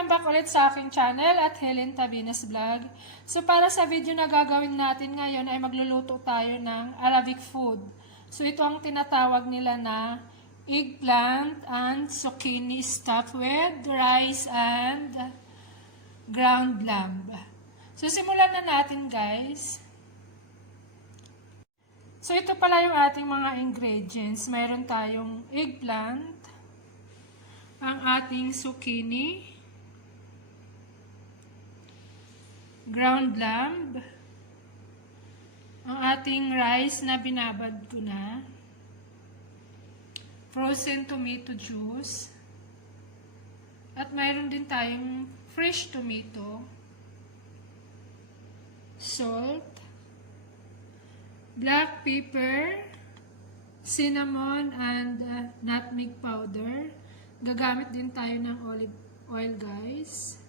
welcome back ulit sa aking channel at Helen Tabinas Vlog. So para sa video na gagawin natin ngayon ay magluluto tayo ng Arabic food. So ito ang tinatawag nila na eggplant and zucchini stuffed with rice and ground lamb. So simulan na natin, guys. So ito pala yung ating mga ingredients. Mayroon tayong eggplant, ang ating zucchini, ground lamb, ang ating rice na binabad ko na, frozen tomato juice, at mayroon din tayong fresh tomato, salt, black pepper, cinnamon, and nutmeg powder. Gagamit din tayo ng olive oil, guys.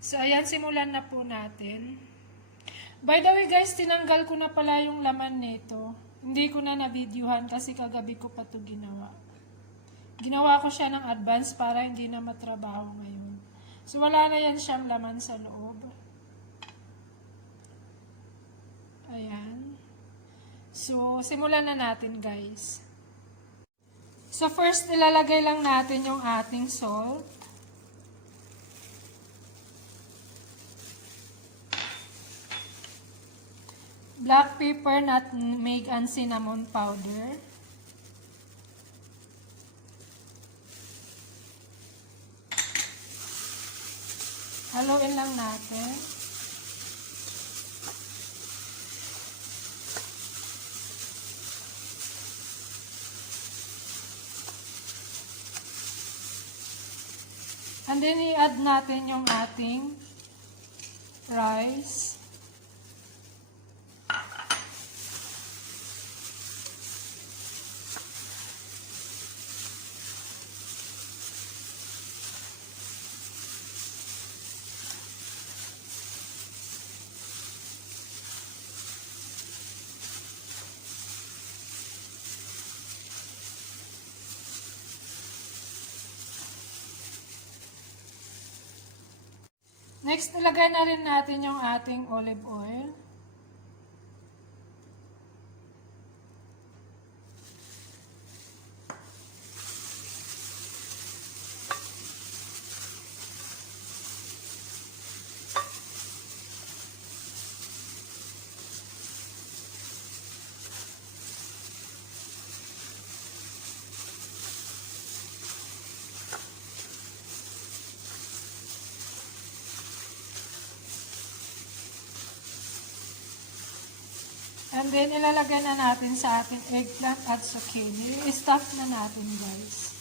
So, ayan, simulan na po natin. By the way, guys, tinanggal ko na pala yung laman nito. Hindi ko na na-videohan kasi kagabi ko pa ito ginawa. Ginawa ko siya ng advance para hindi na matrabaho ngayon. So, wala na yan siyang laman sa loob. Ayan. So, simulan na natin, guys. So, first, ilalagay lang natin yung ating salt. Black pepper, nutmeg, and cinnamon powder. Haluin lang natin. And then, i-add natin yung ating rice. Next, ilagay na rin natin yung ating olive oil. And then, ilalagay na natin sa ating eggplant at zucchini. I-stuff na natin, guys.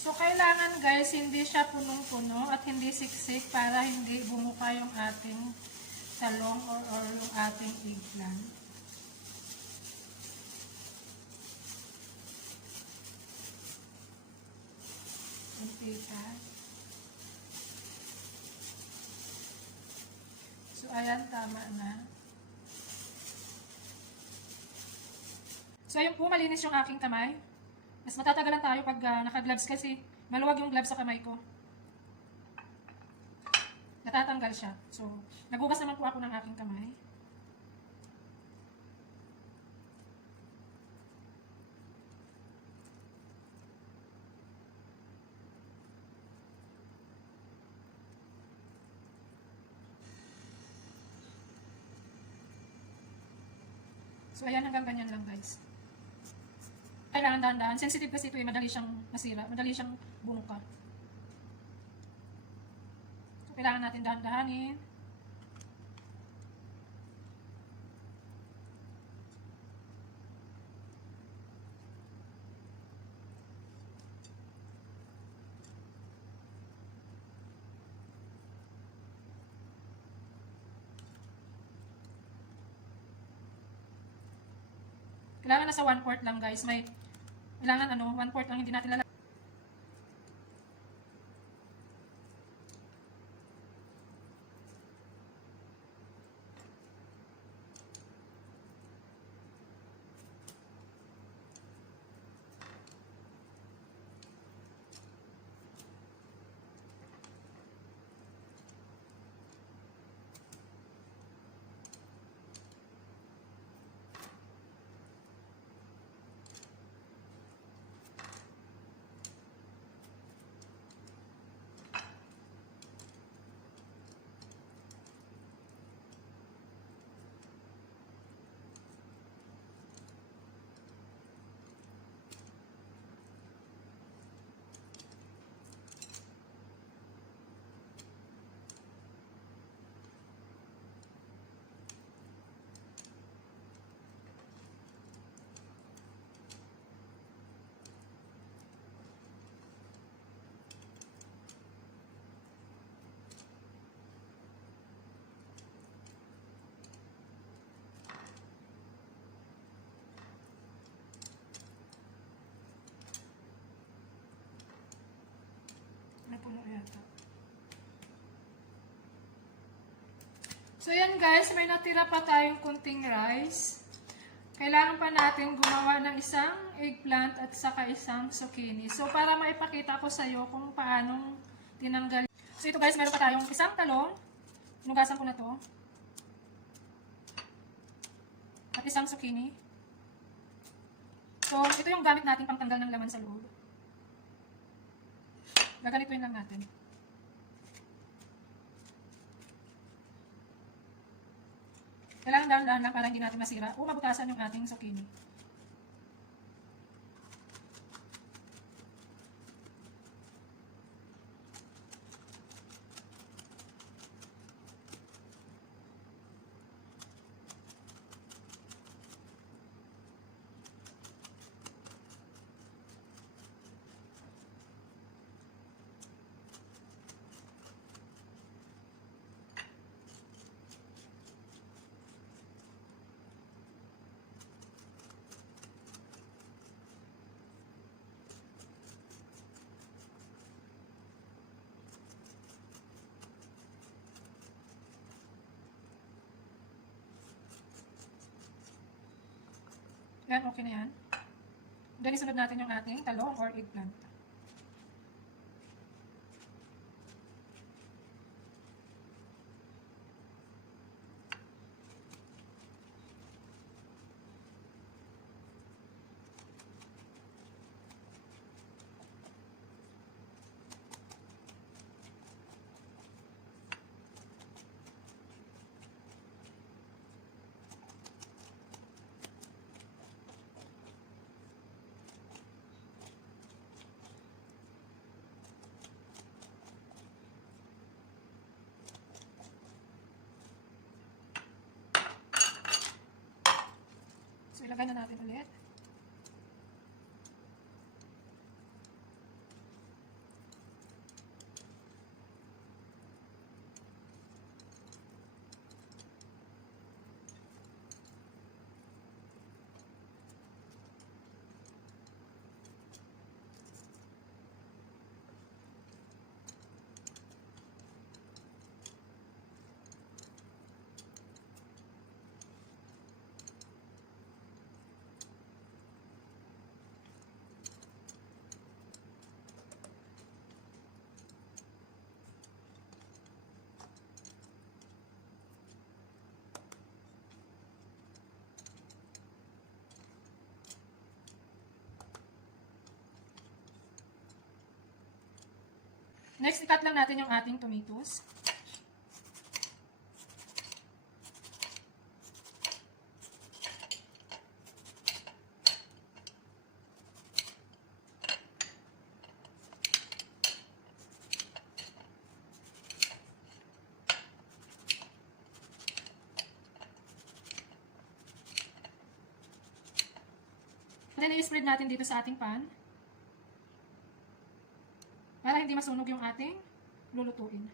So, kailangan, guys, hindi siya punong-puno at hindi siksik para hindi bumuka yung ating talong or yung ating eggplant. Mantika. So, ayan, tama na. So, ayun po, malinis yung aking kamay. Mas matatagalan tayo pag naka-gloves kasi maluwag yung gloves sa kamay ko. Natatanggal siya. So, naghugas naman po ako ng aking kamay. So, ayan, hanggang ganyan lang, guys. Kailangan dahan-dahan. Sensitive kasi ito eh, madali siyang masira, madali siyang bungka. So, kailangan natin dahan-dahanin. Kailangan nasa 1/4 lang guys. Kailangan 1/4 lang, hindi natin lalagyan. Napuno yata. So yan guys, may natira pa tayong kunting rice. Kailangan pa natin gumawa ng isang eggplant at saka isang zucchini. So para maipakita ko sa iyo kung paano tinanggal. So ito guys, meron pa tayong isang talong. Hinugasan ko na to. At isang zucchini. So ito yung gamit natin pang tanggal ng laman sa loob. Gaganituin lang natin. Kailangan dahan-dahan lang para hindi natin masira o mabutasan yung ating zucchini. Yan, okay na yan. Then, isunod natin yung ating talong or eggplant. So, ilagay na natin ulit. Next, i-cut lang natin yung ating tomatoes. Then, i-spread natin dito sa ating pan. Para hindi masunog yung ating lulutuin.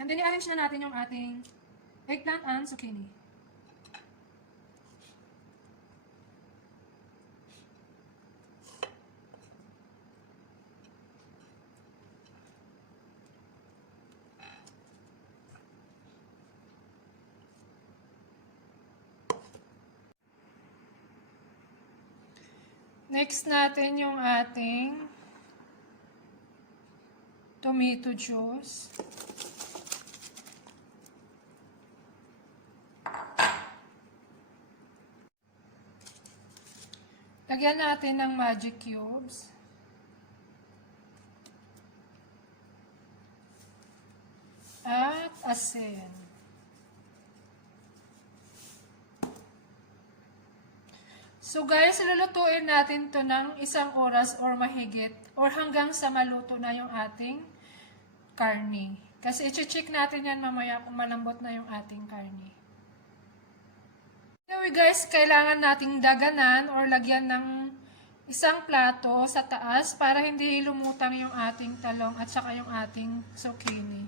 And then, i-arrange na natin yung ating eggplant and zucchini. Next natin yung ating tomato juice. Lagyan natin ng magic cubes. At asin. So guys, lulutuin natin to ng 1 oras or mahigit or hanggang sa maluto na yung ating karne. Kasi i-check natin yan mamaya kung malambot na yung ating karne. Anyway guys, kailangan nating daganan or lagyan ng isang plato sa taas para hindi lumutang yung ating talong at saka yung ating zucchini.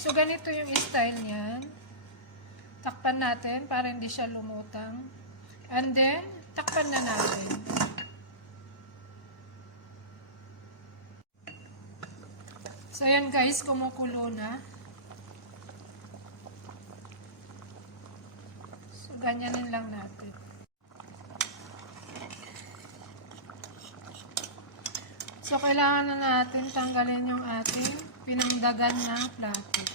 So ganito yung style niyan. Takpan natin para hindi siya lumutang. And then, takpan na natin. So ayan guys, kumukulo na. So ganyanin lang natin. So kailangan na natin tanggalin yung ating pinangdagan na plato.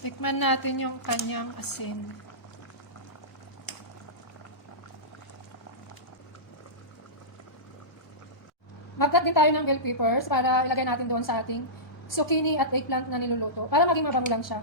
Tikman natin yung kanyang asin. Mag-cut din tayo ng bell peppers para ilagay natin doon sa ating zucchini at eggplant na niluluto. Para maging mabango lang siya.